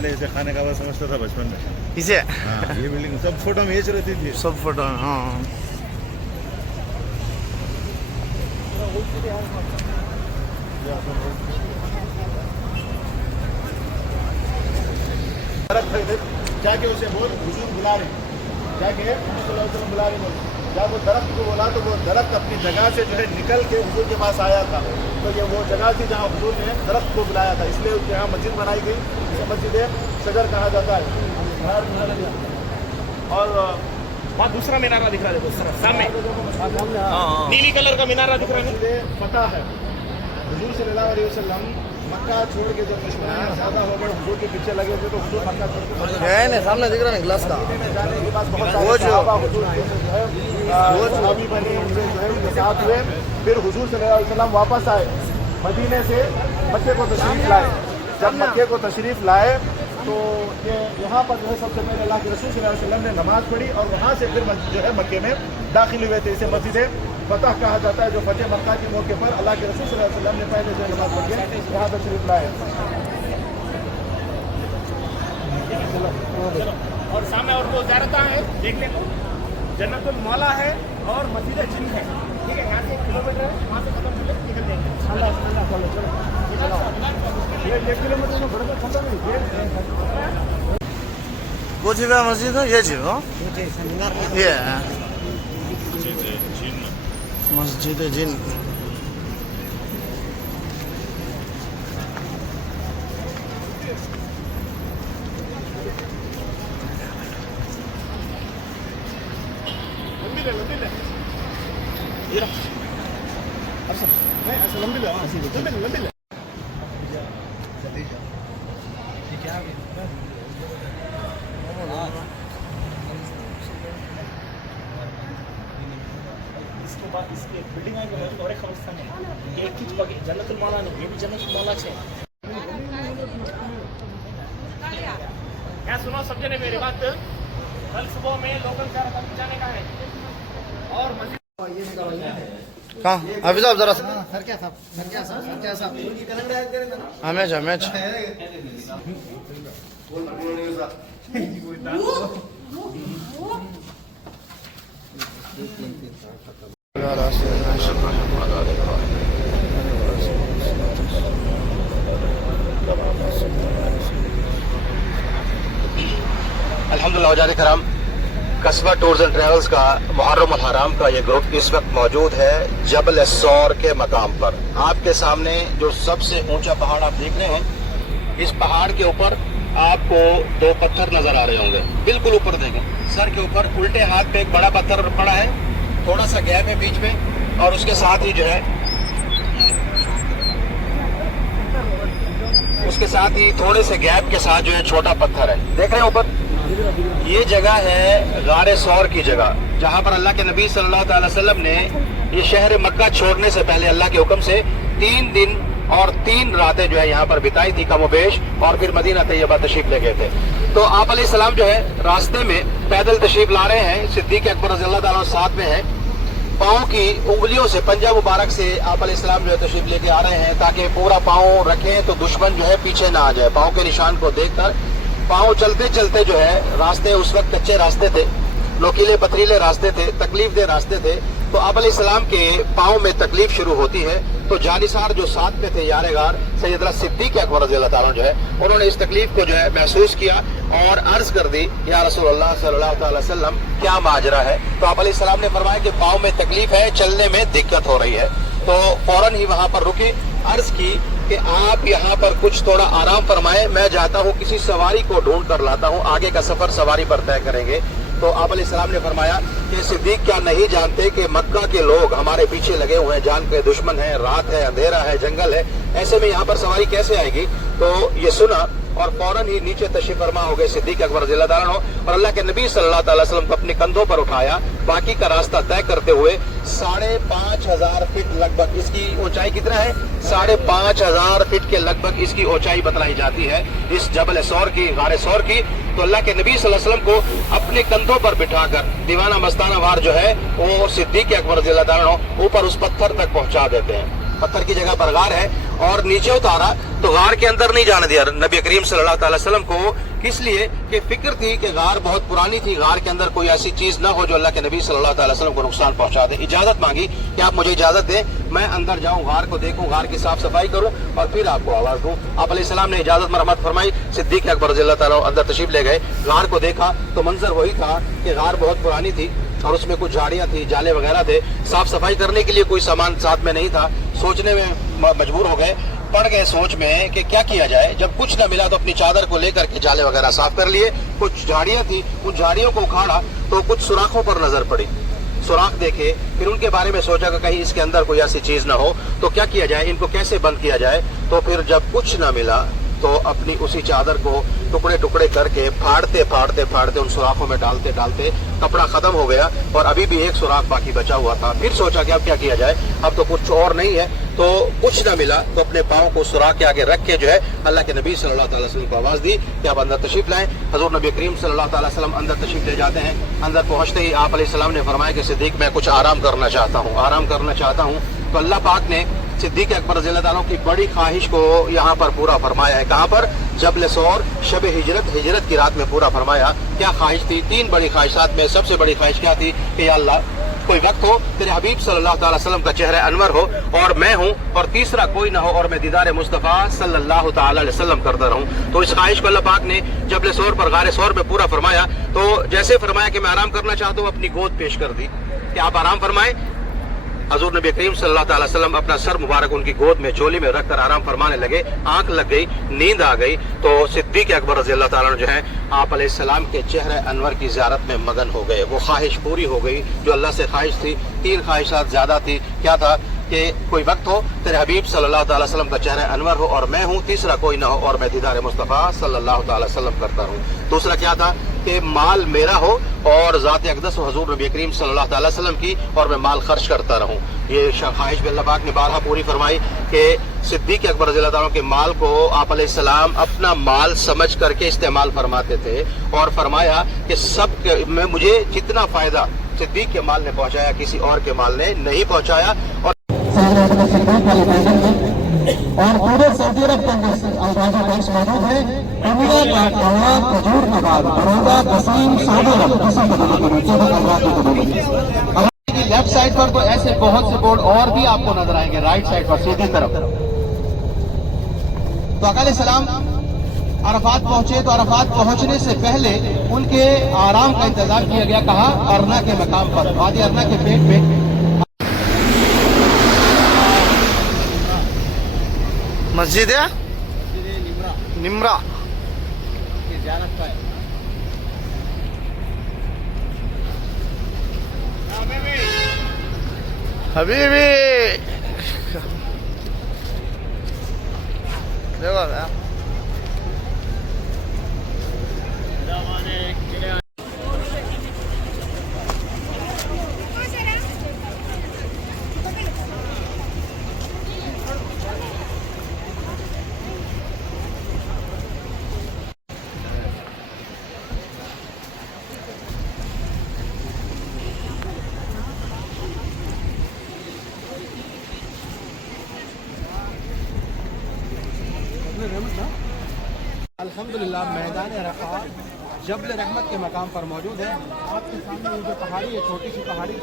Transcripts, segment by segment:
पहले इसे खाने का समझता था बचपन में। इसे हाँ, ये बिल्डिंग सब फोटो में ये रहती थी। सब फोटो हाँ जाके उसे बोल हुजूर बुला रहे, जाके बुला रहे बोल। जब वो दरख्त को बोला तो वो दरख्त अपनी जगह से जो है निकल के हुजूर के पास आया था। तो ये वो जगह थी जहाँ हुजूर ने दरख्त को बुलाया था, इसलिए यहाँ मस्जिद बनाई गई। इसे मस्जिद शजर कहा जाता है। और वहाँ दूसरा मीनारा दिख रहा है, देखो सामने नीली कलर का मीनारा दिख रहा है। पता है हुजूर सल्लल्लाहु अलैहि वसल्लम मक्का छोड़ के जब दुश्मन ज्यादा हो गए, हुजूर के पीछे लगे थे, तो हुजूर मक्का छोड़ के सामने दिख रहा है ग्लास का जाने के बाद बहुत सारे सहाबा हुजूर के जो है वो सहाबी बने, उनसे जो है उनके साथ हुए। फिर हुजूर सल्लल्लाहु अलैहि वसल्लम वापस आए, मदीने से मक्के को तशरीफ लाए। जब मक्के को तशरीफ लाए तो ये यहाँ पर जो है सबसे पहले अल्लाह के रसूल सल्लल्लाहु अलैहि वसल्लम ने नमाज पढ़ी और वहाँ से फिर जो है मक्के में दाखिल हुए थे। इसे मस्जिद फतह कहा जाता है, जो फतेह मक्का के मौके पर अल्लाह के रसूल सल्लल्लाहु अलैहि वसल्लम ने पहले जो नमाज पढ़ के यहाँ तशरीफ लाए। और सामने और वो ज़्यारता है, देखने को जन्नतुल मौला है और मस्जिद जिन है। ठीक है, यहाँ से 1 किलोमीटर है, वहाँ से खत्म करके निकल जाएंगे। 1 किलोमीटर में बड़ा ठंडा नहीं वो 집에 मस्जिद है ये 집어 ये मस्जिद जिन इसके बाद इसकी एक बिल्डिंग आएगी और एक कब्रिस्तान है। ये एक चीज बाकी जन्नतुल मौला नहीं, ये भी जन्नतुल मौला है। क्या सुनो सब जने मेरी बात, कल सुबह में लोकल जाने का है और मस्जिद कहाँ अभी साहब जरा सर क्या साहब मैच है मैच अल्हम्दुलिल्लाह वजाद कराम, कस्बा टूर्स एंड ट्रेवल्स का मुहर्रम अल हराम का ये ग्रुप इस वक्त मौजूद है जबल सौर के मकाम पर। आपके सामने जो सबसे ऊंचा पहाड़ आप देख रहे हैं, इस पहाड़ के ऊपर आपको 2 पत्थर नजर आ रहे होंगे। बिल्कुल ऊपर देखें, सर के ऊपर उल्टे हाथ पे एक बड़ा पत्थर पड़ा है, थोड़ा सा गैप है बीच में, और उसके साथ ही जो है उसके साथ ही थोड़े से गैप के साथ जो है छोटा पत्थर है, देख रहे हैं ऊपर। ये जगह है गारे सौर की जगह, जहां पर अल्लाह के नबी सल्लल्लाहु अलैहि वसल्लम ने ये शहर मक्का छोड़ने से पहले अल्लाह के हुक्म से 3 दिन और 3 रातें जो है यहाँ पर बिताई थी कमोबेश, और फिर मदीना तैयबा तशरीफ ले गए थे। तो आप अलैहिस्सलाम जो है रास्ते में पैदल तशरीफ ला रहे हैं, सिद्दीक अकबर रज़ियल्लाहु ताला साथ में है। पाँव की उंगलियों से, पंजा मुबारक से आप अलैहिस्सलाम जो है तशरीफ लेके आ रहे हैं, ताकि पूरा पाँव रखें तो दुश्मन जो है पीछे ना आ जाए। पाँव के निशान को देखकर पाँव चलते चलते जो है रास्ते उस वक्त कच्चे रास्ते थे, नोकीले पथरीले रास्ते थे, तकलीफ दे रास्ते थे। तो आप अलैहिस्सलाम के पाँव में तकलीफ शुरू होती है, तो जानिसार जो साथ में थे यारेगार सैयदना सिद्दीक अकबर रज़ियल्लाहु ताला जो है, उन्होंने इस तकलीफ को जो है महसूस किया और अर्ज कर दी, या रसूलुल्लाह सल्लल्लाहु अलैहि वसल्लम क्या माजरा है। तो आप अलैहिस्सलाम ने फरमाया कि पाँव में तकलीफ है, चलने में दिक्कत हो रही है। तो फौरन ही वहां पर रुके, अर्ज की कि आप यहाँ पर कुछ थोड़ा आराम फरमाए, मैं जाता हूँ किसी सवारी को ढूंढ कर लाता हूँ, आगे का सफर सवारी पर तय करेंगे। तो आप अलैहिस्सलाम ने फरमाया कि सिद्दीक क्या नहीं जानते कि मक्का के लोग हमारे पीछे लगे हुए हैं, जान के दुश्मन है, रात है, अंधेरा है, जंगल है, ऐसे में यहाँ पर सवारी कैसे आएगी। तो ये सुना और फौरन ही नीचे तशरीफ फरमा हो गए सिद्दीक अकबर रज़ियल्लाहु ताला अन्हु, और अल्लाह के नबी सल्लल्लाहु अलैहि वसल्लम को अपने कंधों पर उठाया। बाकी का रास्ता तय करते हुए 5,500 फीट लगभग, इसकी ऊंचाई कितना है, 5,500 फीट के लगभग इसकी ऊंचाई बतलाई जाती है इस जबल सौर की, गारे सौर की। तो अल्लाह के नबी सल्लल्लाहु अलैहि वसल्लम को अपने कंधों पर बिठाकर दीवाना मस्ताना वार जो है वो सिद्दीक अकबर रज़ियल्लाहु ताला अन्हु ऊपर उस पत्थर तक पहुंचा देते हैं। पत्थर की जगह पर गार है, और नीचे उतारा तो गार के अंदर नहीं जाने दिया नबी करीम सल्लल्लाहु अलैहि वसल्लम को। किस लिए कि फिक्र थी कि गार बहुत पुरानी थी, गार के अंदर कोई ऐसी चीज ना हो जो अल्लाह के नबी सल्लल्लाहु अलैहि वसल्लम को नुकसान पहुंचा दे। इजाजत मांगी कि आप मुझे इजाजत दें, मैं अंदर जाऊं, गार को देखूं, गार की साफ सफाई करूं और फिर आपको आवाज दूं। आप अलैहिस्सलाम ने इजाजत मरहमत फरमाई। सिद्दीक अकबर रज़ियल्लाहु ताला अंदर तशरीफ ले गए, गार को देखा तो मंजर वही था कि गार बहुत पुरानी थी और उसमें कुछ झाड़ियां थी, जाले वगैरह थे, साफ सफाई करने के लिए कोई सामान साथ में नहीं था। सोचने में मजबूर हो गए, पड़ गए सोच में कि क्या किया जाए। जब कुछ न मिला तो अपनी चादर को लेकर के जाले वगैरह साफ कर लिए। कुछ झाड़ियां थी, उन झाड़ियों को उखाड़ा तो कुछ सुराखों पर नजर पड़ी, सुराख देखे, फिर उनके बारे में सोचा कि कहीं इसके अंदर कोई ऐसी चीज ना हो, तो क्या किया जाए, इनको कैसे बंद किया जाए। तो फिर जब कुछ न मिला तो अपनी उसी चादर को टुकड़े टुकड़े करके फाड़ते फाड़ते फाड़ते उन सुराखों में डालते डालते कपड़ा खत्म हो गया और अभी भी एक सुराख बाकी बचा हुआ था। फिर सोचा कि अब क्या किया जाए, अब तो कुछ और नहीं है, तो कुछ ना मिला तो अपने पाँव को सुराख के आगे रख के जो है अल्लाह के नबी सल्लल्लाहु अलैहि वसल्लम को आवाज दी कि आप अंदर तशरीफ लाएं। हजूर नबी करीम सल्लल्लाहु अलैहि वसल्लम अंदर तशरीफ ले जाते हैं। अंदर पहुंचते ही आप अलैहिस्सलाम ने फरमाया कि सिद्दीक मैं कुछ आराम करना चाहता हूँ, आराम करना चाहता हूँ। तो अल्लाह पाक ने सिद्दीक अकबर रज़ियल्लाहु ताला की बड़ी ख्वाहिश को यहाँ पर पूरा फरमाया है। कहाँ पर? जबल सौर, शब हिजरत की रात में पूरा फरमाया। क्या ख्वाहिश थी? 3 बड़ी ख्वाहिशात में सबसे बड़ी ख्वाहिश क्या थी कि या अल्लाह कोई वक्त हो तेरे हबीब सल्लल्लाहु अलैहि वसल्लम का चेहरा अनवर हो और मैं हूँ, और तीसरा कोई ना हो और मैं दीदार मुस्तफ़ा सल्लल्लाहु अलैहि वसल्लम करता रहूँ। तो इस ख्वाहिश को अल्लाह पाक ने जबल सौर पर, गारे सौर में पूरा फरमाया। तो जैसे फरमाया कि मैं आराम करना चाहता हूँ, अपनी गोद पेश कर दी कि आप आराम फरमाएं। हजूर नबी करीम सल्लल्लाहु अलैहि वसल्लम अपना सर मुबारक उनकी गोद में झोली में रखकर आराम फरमाने लगे। आंख लग गई, नींद आ गई, तो सिद्दीक अकबर रज़ियल्लाहु ताला जो है आप अलैहिस्सलाम के चेहरे अनवर की ज़ियारत में मगन हो गए। वो ख्वाहिश पूरी हो गई जो अल्लाह से ख्वाहिश थी। 3 ख्वाहिशात ज्यादा थी। क्या था? कि कोई वक्त हो तेरे हबीब सल्लल्लाहु अलैहि वसल्लम का चेहरा अनवर हो और मैं हूँ, तीसरा कोई ना हो और मैं दीदार मुस्तफ़ा सल्लल्लाहु अलैहि वसल्लम करता हूँ। दूसरा क्या था? कि माल मेरा हो और ज़ात अक़दस हो हजूर नबी करीम सल्लल्लाहु अलैहि वसल्लम की और मैं माल खर्च करता रहूँ। ये ख्वाहिश भी अल्लाह पाक ने बारहा पूरी फरमाई कि सिद्दीक अकबर रज़ियल्लाहु ताला के माल को आप अलैहिस्सलाम अपना माल समझ करके इस्तेमाल फरमाते थे और फरमाया कि सब में मुझे जितना फायदा सिद्दीक के माल ने पहुंचाया किसी और के माल ने नहीं पहुंचाया। और पूरे सऊदी अरब के अंदर अलगाजा बैंक मौजूद है। खजूर के बाद बड़ौदा, कसीम, सऊदी अरब की लेफ्ट साइड पर तो ऐसे बहुत से बोर्ड और भी आपको नजर आएंगे, राइट साइड पर सीधी तरफ। तो अकाले सलाम अरफात पहुंचे, तो अरफात पहुंचने से पहले उनके आराम का इंतजाम किया गया। कहा? अरना के मकाम पर, वादी अरना के पेट में मस्जिद है निम्रा। हबीबी देखो यार। अल्हम्दुलिल्लाह मैदान अरफात जबल रहमत के मकाम पर मौजूद है। आपके सामने ये जो पहाड़ी है, छोटी सी पहाड़ी,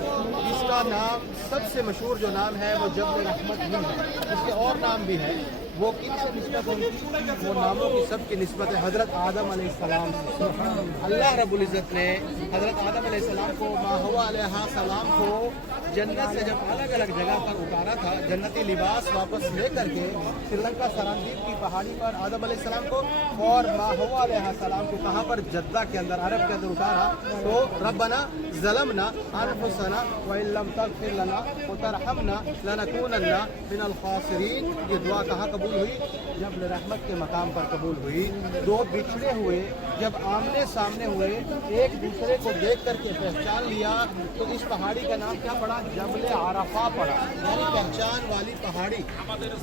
इसका नाम सबसे मशहूर जो नाम है वो जबल रहमत ही है। इसके और नाम भी है, वो किनसे निस्बत है? वो नामों की सब की निस्बत है हज़रत आदम अलैहिस्सलाम से। अल्लाह रब्बुल इज़्ज़त ने हज़रत आदम अलैहिस्सलाम को, माँ हव्वा अलैहिस्सलाम को जन्नत से जब अलग अलग जगह पर उतारा था, जन्नती लिबास वापस लेकर के श्रीलंका सरांदीप की पहाड़ी पर आदम अलैहिस्सलाम को और माँ हव्वा अलैहिस्सलाम को कहाँ पर? जद्दा के अंदर, अरब के अंदर उतारा। तो रब्बना ज़लमना अनफुसना व इन लम तग़फिर लना व तरहमना लनकूनन्ना मिनल खासिरीन। ये दुआ कहाँ कबूल हुई? जबल रहमत के मकाम पर कबूल हुई। 2 बिछड़े हुए जब आमने सामने हुए, एक दूसरे को देख करके पहचान लिया, तो इस पहाड़ी का नाम क्या पड़ा? जबल आरफा पड़ा, यानी पहचान वाली पहाड़ी।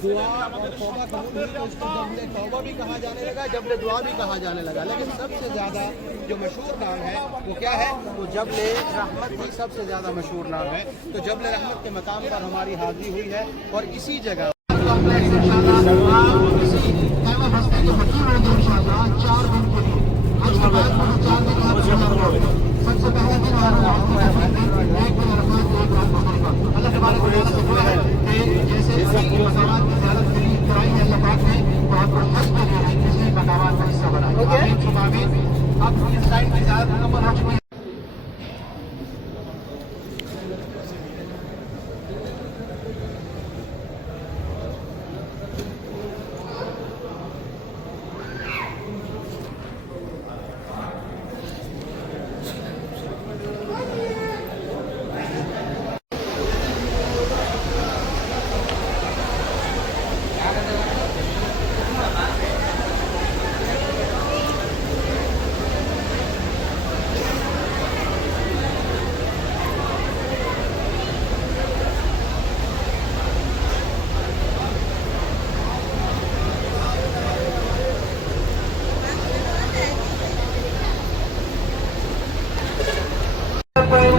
दुआ और तौबा कबूल हुई तो उसको जबल तौबा भी कहा जाने लगा, जबल दुआ भी कहा जाने लगा। लेकिन सबसे ज़्यादा जो मशहूर नाम है वो क्या है? वो जबल रहमत ही सबसे ज़्यादा मशहूर नाम है। तो जबल रहमत के मकाम पर हमारी हाजिरी हुई है और इसी जगह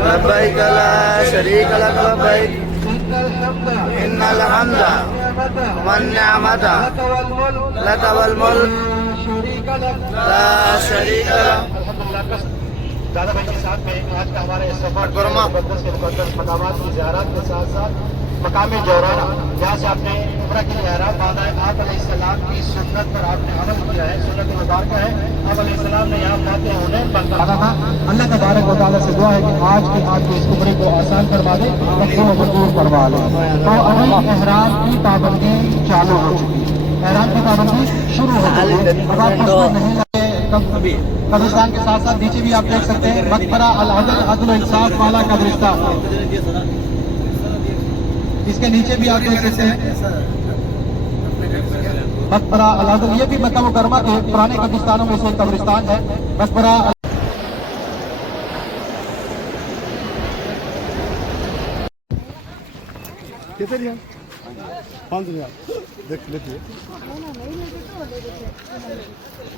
लब्बैक ला शरीक लक लब्बैक इन्नल हम्दा वन निअमत लक वल मुल्क ला शरीक लक। दादा भाई के साथ में आज का हमारे सफर मुकद्दस के मुकद्दस मकामात की ज़ियारत के साथ साथ मकाम जौराना, जहाँ से आपने उम्रा के लिए एहराम बांधा है। आप अलैहिस्सलाम की सुन्नत पर आपने अमल किया है, सुन्नत मुबारक है। आप अलैहिस्सलाम ने यहाँ बातें होने बंदा था। अल्लाह तबारक व तआला से दुआ है कि आज की आपकी इस उम्र को आसान करवा दे, मकबूल करवा ले। तो अभी एहराम की पाबंदी चालू हो चुकी है, एहराम की पाबंदी शुरू हो चुकी है। अब आप नहीं कब्रिस्तान के साथ साथ नीचे भी आप देख सकते हैं मकबरा अल-अदल अदल इंसाफ वाला कब्रिस्तान, इसके नीचे भी आप देख सकते हैं मकबरा अल-अदल। ये भी मक्का मुकर्रमा के पुराने कब्रिस्तानों में से एक कब्रिस्तान है मकबरा।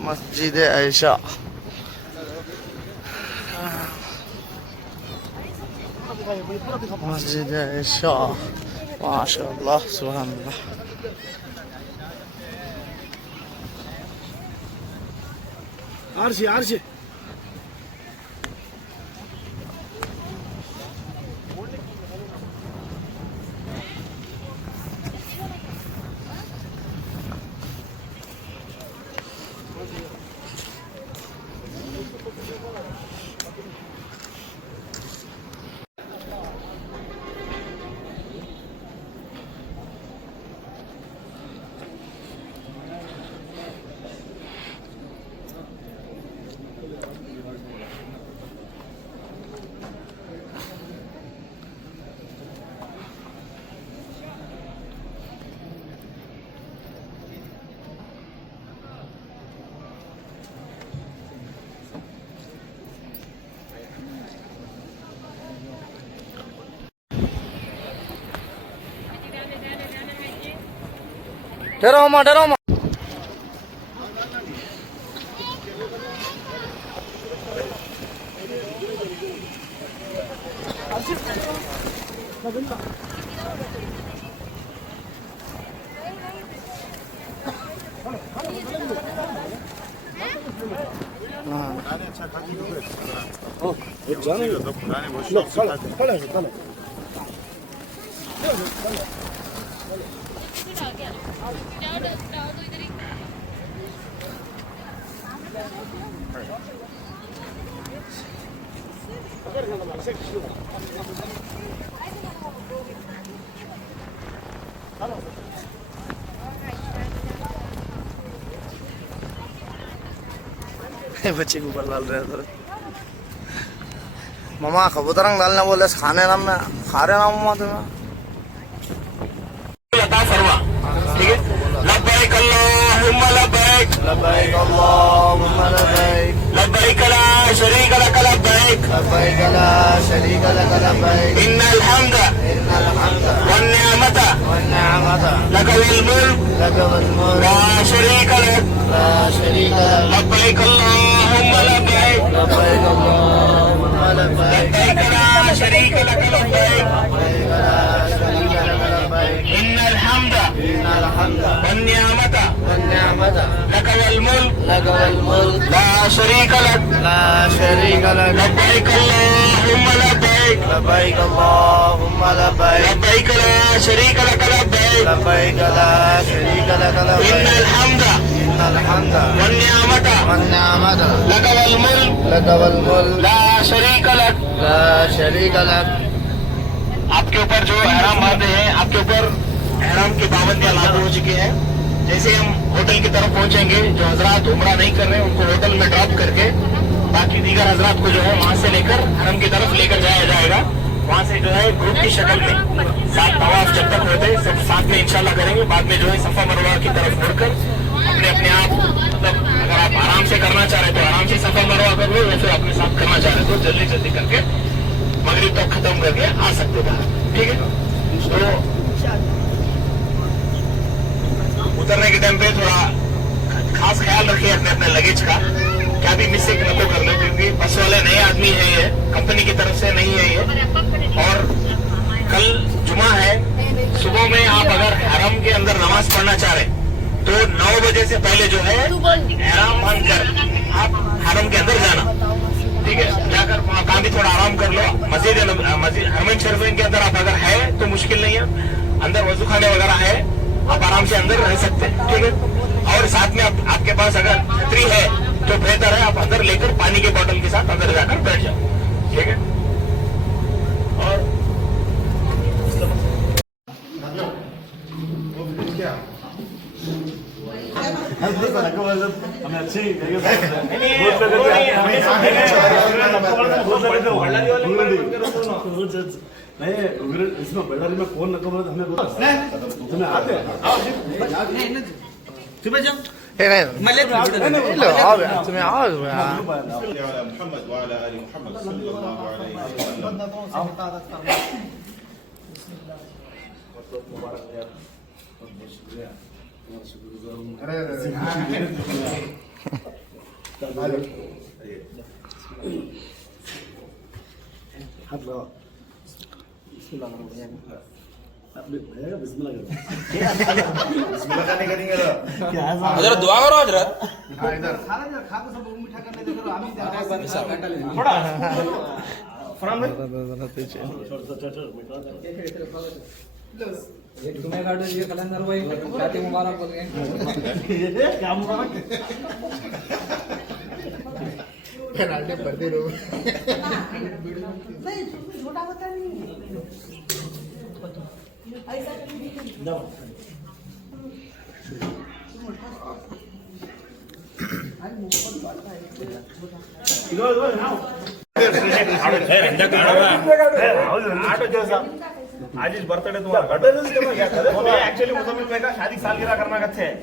मस्जिद आयशा, मस्जिद आयशा, माशाअल्लाह सुभान अल्लाह। आरशी डरो मत। बच्चे के ऊपर डाल रहे हैं मामा, कबूतरंग डालने बोले खाने ना में खा रहे ना मामा तुम्हें। ठीक है, लब्बैक अल्लाहुम्मा लब्बैक, लब्बैक अल्लाहुम्मा लब्बैक, لبيك لا شريك لك لبيك إن الحمد إن الحمد والنعمة والنعمة لك والملك لك والملك لا شريك لك لا شريك لك لبيك اللهم لبيك لبيك اللهم لبيك لبيك لا شريك لك لبيك لبيك لا شريك لك لبيك إن الحمد إن الحمد والنعمة والنعمة لك والملك لك والملك لا شريك لك لا شريك لك لبيك اللهم لبيك لبيك اللهم لبيك لبيك لا شريك لك لبيك لبيك لا شريك لك إن لبيك الحمد إن الحمد والنعمة والنعمة لك والملك لك والملك لا شريك لك لا شريك لك आपके ऊपर जो एहराम बांधे हैं आपके ऊपर एहराम की पाबंदियां लागू हो चुकी हैं। जैसे हम होटल की तरफ पहुंचेंगे, जो हजरात उम्रा नहीं कर रहे हैं उनको होटल में ड्रॉप करके बाकी दीगर हजरात को जो है वहां से लेकर हरम की तरफ लेकर जाया जाएगा। वहां से जो है ग्रुप की शक्ल में 7 तवाफ जब तक होते सब साथ में इंशाल्लाह करेंगे। बाद में जो है सफा मरवा की तरफ मुड़कर अपने अपने आप मतलब अगर आप आराम से करना चाह रहे तो आराम से सफा मरवा कर लो, या फिर अपने साथ करना चाह रहे तो जल्दी जल्दी करके मगरिब तक खत्म करके आ सकते हैं। ठीक है, तो उतरने के टाइम पे थोड़ा खास ख्याल रखिए अपने अपने लगेज का, क्या भी मिस्टेक न कर लो, क्योंकि बस वाले नए आदमी है, ये कंपनी की तरफ से नहीं है ये। और कल जुमा है, सुबह में आप अगर हरम के अंदर नमाज पढ़ना चाह रहे तो 9 बजे से पहले जो है एहराम बांध कर आप हरम के अंदर जाना। ठीक है, जाकर वहाँ भी थोड़ा आराम कर लो। मस्जिद हरमैन शरीफैन के अंदर आप अगर है तो मुश्किल नहीं है, अंदर वजू खाने वगैरह है, आप आराम से अंदर रह सकते हैं। ठीक है, और साथ में आपके पास अगर छतरी है तो बेहतर है आप अंदर लेकर पानी के बोतल के साथ अंदर जाकर बैठ जाओ। ठीक है, और हमें अच्छी नहीं इसमें बड़ारी में कौन नको बोले हमें तुम्हें आते तुम्हें जब तुम्हें आओ محمد وعلى ال محمد صلى الله عليه وسلم जरा दुआ करो हजरत तुम्हें काटो ये कलंदर भाई शादी मुबारक बोल गए क्या मुबारक पर्दे रो नहीं छोटा बता नहीं ऐसा आज इस बर्थडे तुम्हारा एक्चुअली मुसलमान भाई का शादी सालगिरह करना कच्चे है,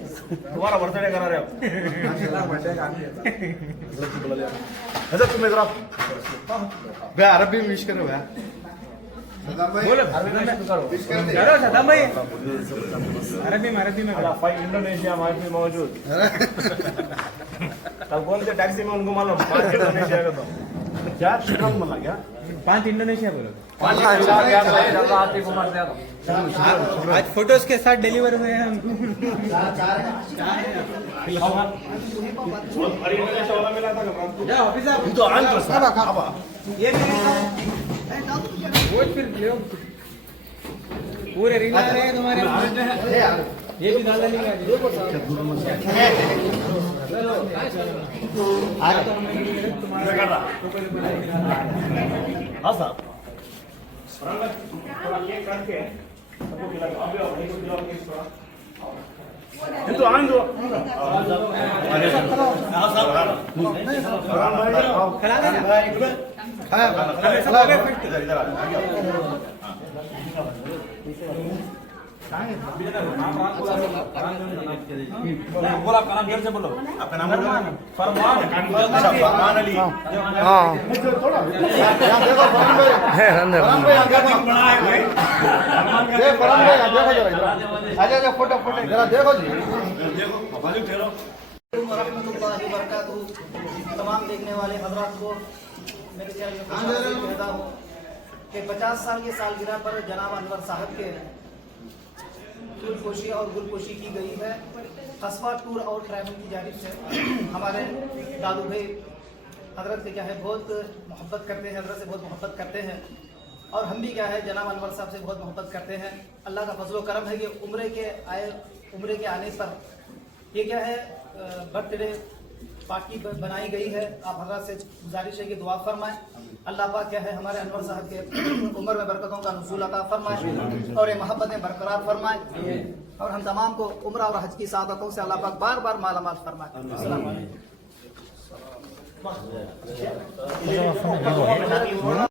तुम्हारा बर्थडे करा रहे हो। अच्छा तुम्हें जरा भैया अरबी में विश करो भैया सदाम भाई अरबी में 5 इंडोनेशिया में मौजूद। कल कौन से टैक्सी में उनको मालूम 5 इंडोनेशिया का तो क्या शुक्रान मना क्या 5 इंडोनेशिया बोलो। 5 आज फोटोज के साथ डिलीवर हुए हैं हम। इंडोनेशिया वाला मिला था तो आन तो सारा खाबा ये वो फिर ले पूरे रिंग आ रहे हैं तुम्हारे, ये भी डाल लेंगे हाँ साहब तो आन दो बोला आपका नाम जल्द से बोलो। आपका नाम बोलो। फरमान फरमान अली। हाँ थोड़ा यहाँ देखो फरमान भाई, है अंदर फरमान भाई यहाँ देखो, ये फरमान भाई यहाँ देखो जरा इधर, आजा आजा फोटो फोटो जरा देखो जी। रहमतुल्लाहि व बरकातहू। तमाम देखने वाले हजरात को मेरे चैनल में खुशामदीद कहता हूँ कि 50 साल की सालगिरह पर जनाब अनवर साहब के फूलपोशी और गुलपोशी की गई है। कस्बा टूर और ट्रैवल की जानिब से हमारे दादू भाई हजरत से क्या है बहुत मोहब्बत करते हैं, हजरत से बहुत मोहब्बत करते हैं और हम भी क्या है जनाब अनवर साहब से बहुत मोहब्बत करते हैं। अल्लाह का फजल करम है कि उम्रे के आने पर ये क्या है बर्थडे पार्टी बनाई गई है। आप हजरत से गुजारिश है कि दुआ फरमाएं, अल्लाह पाक क्या है हमारे अनवर साहब के उम्र में बरकतों का नुज़ूल अता फरमाए और ये मोहब्बतें बरकरार फरमाए और हम तमाम को उम्र और हज की सादतों से अल्लाह पाक बार बार मालामाल फरमाए। अस्सलाम वालेकुम।